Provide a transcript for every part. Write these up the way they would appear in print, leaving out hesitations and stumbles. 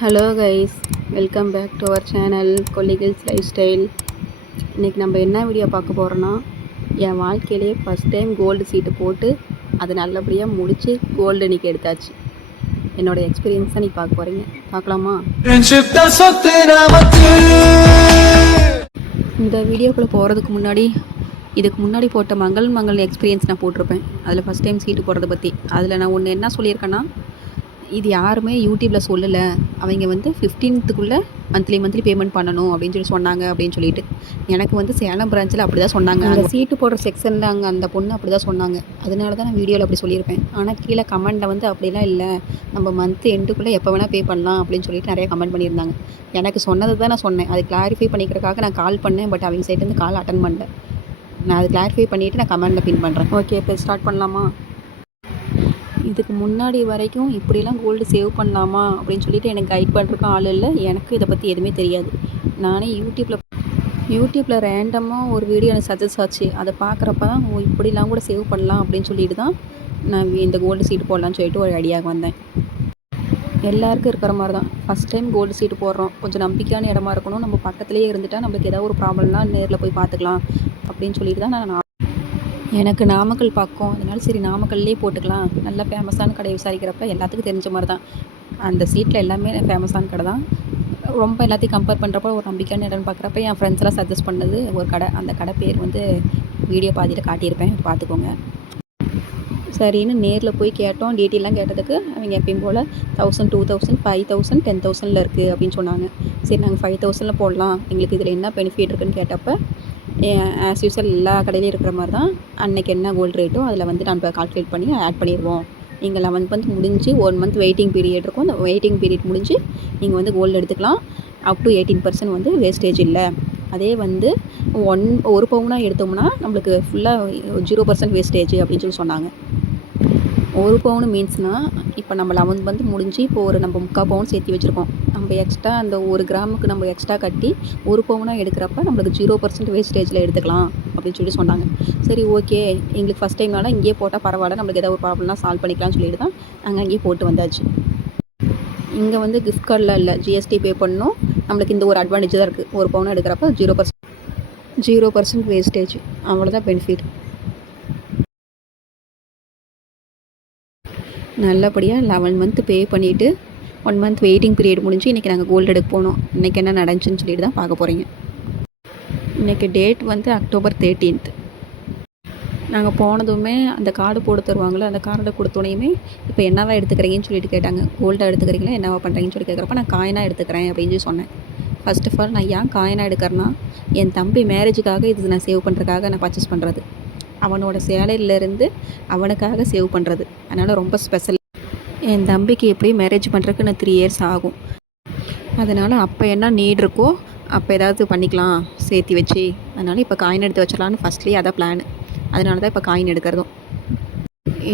Hello guys, welcome back to our channel Kolli Hills lifestyle. இன்றைக்கி நம்ம என்ன வீடியோ பார்க்க போகிறோன்னா, என் வாழ்க்கையிலே ஃபஸ்ட் டைம் கோல்டு சீட்டு போட்டு அது நல்லபடியாக முடித்து கோல்டு இன்றைக்கி எடுத்தாச்சு. என்னோடய எக்ஸ்பீரியன்ஸ் தான் நீ பார்க்க போகிறீங்க. பார்க்கலாமா? இந்த வீடியோக்குள்ளே போகிறதுக்கு முன்னாடி இதுக்கு முன்னாடி போட்ட மங்கள் எக்ஸ்பீரியன்ஸ் நான் போட்டிருப்பேன். அதில் ஃபஸ்ட் டைம் சீட்டு போடுறத பற்றி. அதில் நான் ஒன்று என்ன சொல்லியிருக்கேன்னா, இது யாருமே யூடியூப்பில் சொல்லலை. அவங்க வந்து 15க்குள்ளே மந்த்லி பேமெண்ட் பண்ணணும் அப்படின்னு சொன்னாங்க அப்படின்னு சொல்லிட்டு. எனக்கு வந்து சேலம் பிரான்ச்சில் அப்படி தான் சொன்னாங்க. அந்த சீட்டு போடுற செக்ஷனில் அங்கே அந்த பொண்ணு அப்படி தான் சொன்னாங்க. அதனால தான் நான் வீடியோவில் அப்படி சொல்லியிருப்பேன். ஆனால் கீழே கமெண்ட்டில் வந்து அப்படிலாம் இல்லை, நம்ம மந்த் எண்டுக்குள்ளே எப்போ வேணால் பே பண்ணலாம் அப்படின்னு சொல்லிட்டு நிறைய கமெண்ட் பண்ணியிருந்தாங்க. எனக்கு சொன்னது தான் நான் சொன்னேன். அது கிளாரிஃபை பண்ணிக்கிறதுக்காக நான் கால் பண்ணேன். பட் அவங்க சைட்லேருந்து கால் அட்டன் பண்ணல. நான் அது கிளாரிஃபை பண்ணிவிட்டு நான் கமெண்ட்டில் பின் பண்ணுறேன். ஓகே, இப்போ ஸ்டார்ட் பண்ணலாமா? இதுக்கு முன்னாடி வரைக்கும் இப்படிலாம் கோல்டு சேவ் பண்ணலாமா அப்படின்னு சொல்லிட்டு எனக்கு கைட் பண்ணுறதுக்கும் ஆள் இல்லை. எனக்கு இதை பற்றி எதுவுமே தெரியாது. நானே யூடியூப்பில் ரேண்டமாக ஒரு வீடியோ எனக்கு சஜஸ்ட் ஆச்சு. அதை பார்க்குறப்ப தான் இப்படிலாம் கூட சேவ் பண்ணலாம் அப்படின்னு சொல்லிட்டு தான் நான் இந்த கோல்டு சீட்டு போடலான்னு சொல்லிட்டு ஒரு ஐடியாவுக்கு வந்தேன். எல்லாருக்கும் இருக்கிற மாதிரி தான் ஃபஸ்ட் டைம் கோல்டு சீட்டு போடுறோம். கொஞ்சம் நம்பிக்கையான இடமா இருக்கணும். நம்ம பக்கத்துலேயே இருந்துட்டால் நம்மளுக்கு ஏதாவது ஒரு ப்ராப்ளம்னா நேரில் போய் பார்த்துக்கலாம் அப்படின்னு சொல்லிட்டு தான் எனக்கு நாமக்கல் பக்கம். அதனால சரி நாமக்கல்லே போட்டுக்கலாம். நல்லா ஃபேமஸான கடையை விசாரிக்கிறப்ப எல்லாத்துக்கும் தெரிஞ்ச மாதிரி தான் அந்த சீட்டில் எல்லாமே ஃபேமஸான கடை தான். ரொம்ப எல்லாத்தையும் கம்பேர் பண்ணுறப்ப ஒரு நம்பிக்கையான இடம்னு பார்க்குறப்ப என் ஃப்ரெண்ட்ஸ்லாம் சஜஸ்ட் பண்ணது ஒரு கடை. அந்த கடை பேர் வந்து வீடியோ பாதியில் காட்டியிருப்பேன், பார்த்துக்கோங்க. சரின்னு நேரில் போய் கேட்டோம். டீட்டெயிலாம் கேட்டதுக்கு அவங்க எப்பயும் போல் 1000, 2000, 5000, 10,000 இருக்குது அப்படின்னு சொன்னாங்க. சரி, நாங்கள் 5000 போடலாம், எங்களுக்கு இதில் என்ன பெனிஃபிட் இருக்குதுன்னு கேட்டப்போ ஆஸ் யூஸ்வல் எல்லா கடையிலையும் இருக்கிற மாதிரி தான் அன்றைக்கி என்ன கோல்டு ரேட்டோ அதில் வந்து நம்ம கால்குலேட் பண்ணி ஆட் பண்ணிடுவோம். நீங்கள் 11 மந்த் முடிஞ்சு 1 மந்த் வெயிட்டிங் பீரியட் இருக்கும். அந்த வெயிட்டிங் பீரியட் முடிஞ்சு நீங்கள் வந்து கோல்டு எடுத்துக்கலாம். அப் டு 18% வந்து வேஸ்டேஜ் இல்லை. அதே வந்து ஒரு பவுனாக எடுத்தோம்னா நம்மளுக்கு ஃபுல்லாக 0% வேஸ்டேஜ் அப்படின்னு சொல்லி சொன்னாங்க. ஒரு பவுன் மீன்ஸ்னால் இப்போ நம்ம 11 மந்த் முடிஞ்சு இப்போ நம்ம 3/4 பவுன் சேர்த்து வச்சுருக்கோம். நம்ம எக்ஸ்ட்ரா அந்த 1 கிராமுக்கு நம்ம எக்ஸ்ட்ரா கட்டி ஒரு பவுனாக எடுக்கிறப்ப நம்மளுக்கு 0% வேஸ்டேஜில் எடுத்துக்கலாம் அப்படின்னு சொல்லி சொன்னாங்க. சரி, ஓகே, எங்களுக்கு ஃபஸ்ட் டைம்னால இங்கேயே போட்டால் பரவாயில்ல, நம்மளுக்கு ஏதாவது ஒரு ப்ராப்ளம்னா சால்வ் பண்ணிக்கலாம்னு சொல்லிட்டு தான் நாங்கள் அங்கேயே போட்டு வந்தாச்சு. இங்கே வந்து கிஃப்ட் கார்டில் இல்லை, ஜிஎஸ்டி பே பண்ணணும். நம்மளுக்கு இந்த ஒரு அட்வான்டேஜ் தான் இருக்குது. ஒரு பவுனாக எடுக்கிறப்ப 0% வேஸ்டேஜ், அவ்வளோதான் பெனிஃபிட். நல்லபடியாக 11 மந்த் பே பண்ணிவிட்டு 1 மந்த் வெயிட்டிங் பீரியட் முடிஞ்சு இன்றைக்கி நாங்கள் கோல்டு எடுக்க போனோம். இன்றைக்கி என்ன நடந்துச்சுன்னு சொல்லிட்டு தான் பார்க்க போகிறீங்க. இன்றைக்கி டேட் வந்து October 13th. நாங்கள் போனதுமே அந்த கார்டு போட்டு தருவாங்களே, அந்த கார்டை கொடுத்தோனையுமே இப்போ என்னவா எடுத்துக்கிறீங்கன்னு சொல்லிட்டு கேட்டாங்க. கோல்டாக எடுத்துக்கிறீங்களா, என்னவா பண்ணுறீங்கன்னு சொல்லி கேட்குறப்ப நான் காயினாக எடுத்துக்கிறேன் அப்படின்னு சொல்லி சொன்னேன். ஃபர்ஸ்ட் ஆஃப் ஆல் நான் ஏன் காயினாக எடுக்கிறேன்னா, என் தம்பி மேரேஜுக்காக இது நான் சேவ் பண்ணுறதுக்காக நான் பர்ச்சேஸ் பண்ணுறது. அவனோட சேலரியிலேருந்து அவனுக்காக சேவ் பண்ணுறது. அதனால் ரொம்ப ஸ்பெஷல். என் தம்பிக்கு எப்படி மேரேஜ் பண்ணுறதுக்கு நான் 3 இயர்ஸ் ஆகும். அதனால் அப்போ என்ன நீட் இருக்கோ அப்போ ஏதாவது பண்ணிக்கலாம் சேர்த்து வச்சு. அதனால் இப்போ காயின் எடுத்து வச்சிடலான்னு ஃபஸ்ட்லேயே அதான் பிளான். அதனால தான் இப்போ காயின் எடுக்கிறதும்.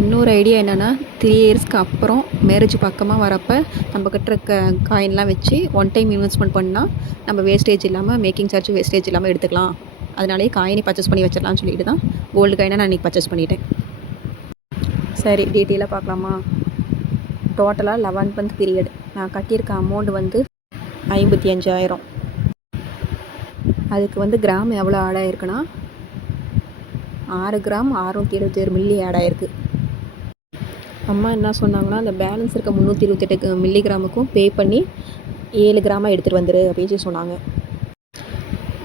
இன்னொரு ஐடியா என்னென்னா, 3 இயர்ஸ்க்கு அப்புறம் மேரேஜ் பக்கமாக வரப்போ நம்மக்கிட்ட இருக்க காயின்லாம் வச்சு ஒன் டைம் இன்வெஸ்ட்மெண்ட் பண்ணால் நம்ம வேஸ்டேஜ் இல்லாமல், மேக்கிங் சார்ஜ் வேஸ்டேஜ் இல்லாமல் எடுத்துக்கலாம். அதனாலே காயினை பர்ச்சேஸ் பண்ணி வச்சிடலான்னு சொல்லிட்டு தான் கோல்டு காயினை நான் இன்றைக்கி பர்ச்சேஸ் பண்ணிட்டேன். சரி, டீட்டெயிலாக பார்க்கலாமா? டோட்டலாக 11 மந்த் பீரியட் நான் கட்டியிருக்க அமௌண்ட் வந்து 55,000. அதுக்கு வந்து கிராம் எவ்வளோ ஆட் ஆகிருக்குன்னா 6 கிராம் 677 மில்லி ஆட் ஆகிருக்கு. அம்மா என்ன சொன்னாங்கன்னா, அந்த பேலன்ஸ் இருக்க 328 மில்லிகிராமுக்கும் பே பண்ணி 7 கிராமாக எடுத்துகிட்டு வந்துரு அப்படின்னு சொல்லி சொன்னாங்க.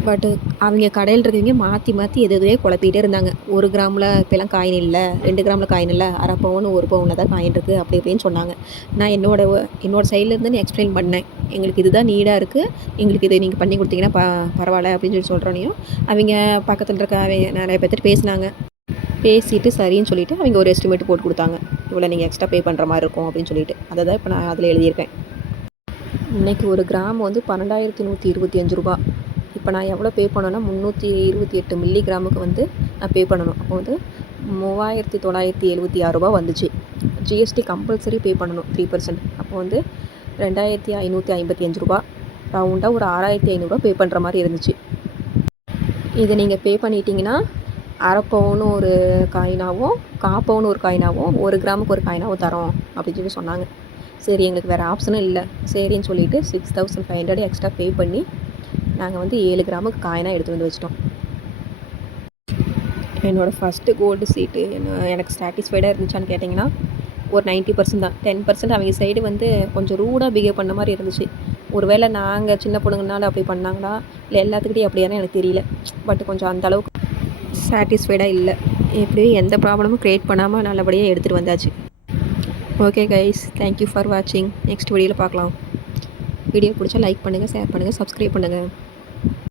பட்டு அவங்க கடையில் இருக்கவங்க மாற்றி எதுவே குழப்பிகிட்டே இருந்தாங்க. 1 கிராமில் இப்போலாம் காயின் இல்லை, 2 கிராமில் காயின் இல்லை, அரை பவுன் 1 பவுனில் தான் காயின் இருக்குது அப்படி இப்படின்னு சொன்னாங்க. நான் என்னோட சைட்லேருந்து நான் எக்ஸ்பிளைன் பண்ணேன். எங்களுக்கு இதுதான் நீடாக இருக்குது, எங்களுக்கு இதை நீங்கள் பண்ணி கொடுத்தீங்கன்னா பரவாயில்ல அப்படின்னு சொல்லி சொல்கிறோனையும் அவங்க பக்கத்தில் இருக்க நிறைய பேர்த்துட்டு பேசினாங்க. பேசிவிட்டு சரின்னு சொல்லிவிட்டு அவங்க ஒரு எஸ்டிமேட் போட்டு கொடுத்தாங்க. இவ்வளோ நீங்கள் எக்ஸ்ட்ரா பே பண்ணுற மாதிரி இருக்கும் அப்படின்னு சொல்லிட்டு. அதை தான் இப்போ நான் அதில் எழுதியிருக்கேன். இன்றைக்கி ஒரு கிராம் வந்து 12,125 ரூபா. இப்போ நான் எவ்வளோ பே பண்ணேன்னா 328 மில்லிகிராமுக்கு வந்து நான் பே பண்ணணும். அப்போ வந்து 3,976 ரூபா வந்துச்சு. ஜிஎஸ்டி கம்பல்சரி பே பண்ணணும் 3%. அப்போ வந்து 2,555 ரூபா, ரவுண்டாக ஒரு 6,500 பே பண்ணுற மாதிரி இருந்துச்சு. இதை நீங்கள் பே பண்ணிட்டீங்கன்னா அரை பவுன் ஒரு காயினாகவும், 1/4 பவுன் ஒரு காயினாகவும், 1 கிராமுக்கு ஒரு காயினாகவும் தரோம் அப்படின்னு சொல்லி சொன்னாங்க. சரி எங்களுக்கு வேறு ஆப்ஷனும் இல்லை, சரின்னு சொல்லிவிட்டு 6500 எக்ஸ்ட்ரா பே பண்ணி நாங்கள் வந்து 7 கிராமுக்கு காயினாக எடுத்து வந்து வச்சிட்டோம். என்னோடய ஃபஸ்ட்டு கோல்டு சீட்டு எனக்கு சாட்டிஸ்ஃபைடாக இருந்துச்சான்னு கேட்டிங்கன்னா ஒரு 90% தான். 10% அவங்க சைடு வந்து கொஞ்சம் ரூடாக பிஹேவ் பண்ண மாதிரி இருந்துச்சு. ஒருவேளை நாங்கள் சின்ன பொண்ணுங்கனால அப்படி பண்ணாங்களா, இல்லை எல்லாத்துக்கிட்டையும் அப்படியானு எனக்கு தெரியல. பட் கொஞ்சம் அந்தளவுக்கு சாட்டிஸ்ஃபைடாக இல்லை. எப்படியும் எந்த ப்ராப்ளமும் க்ரியேட் பண்ணாமல் நல்லபடியாக எடுத்துகிட்டு வந்தாச்சு. ஓகே கைஸ், தேங்க்யூ ஃபார் வாட்சிங். நெக்ஸ்ட் வீடியோவில் பார்க்கலாம். வீடியோ பிடிச்சா லைக் பண்ணுங்கள், ஷேர் பண்ணுங்கள், சப்ஸ்கிரைப் பண்ணுங்கள்.